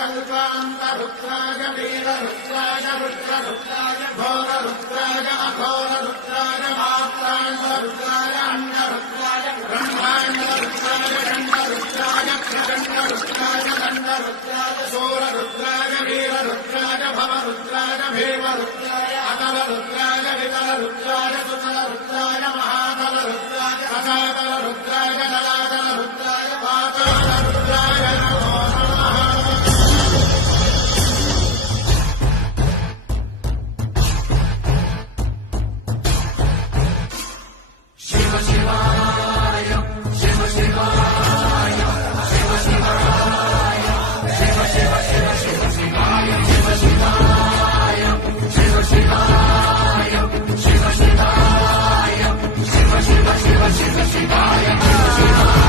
कल्पान्तरुद्राय वीररुद्राय रुद्ररुद्राय घोररुद्राय अघोररुद्राय मात्रान्तरुद्राय अन्नरुद्राय ब्रह्माण्डरुद्राय खण्डरुद्राय प्रचण्डरुद्राय दण्डरुद्राय शूररुद्राय वीररुद्राय भवरुद्राय भीमरुद्राय अतलरुद्राय वितलरुद्राय सुतलरुद्राय महातलरुद्राय रसातलरुद्राय जलातलरुद्राय पातालरुद्राय नमो नमः। शिव शिवाय शिव शिवाय शिव शिवाय शिव शिव शिव शिव शिवाय शिव शिवाय शिव शिवाय शिव शिवाय शिव शिव शिव शिव शिवाय शिव शिवाय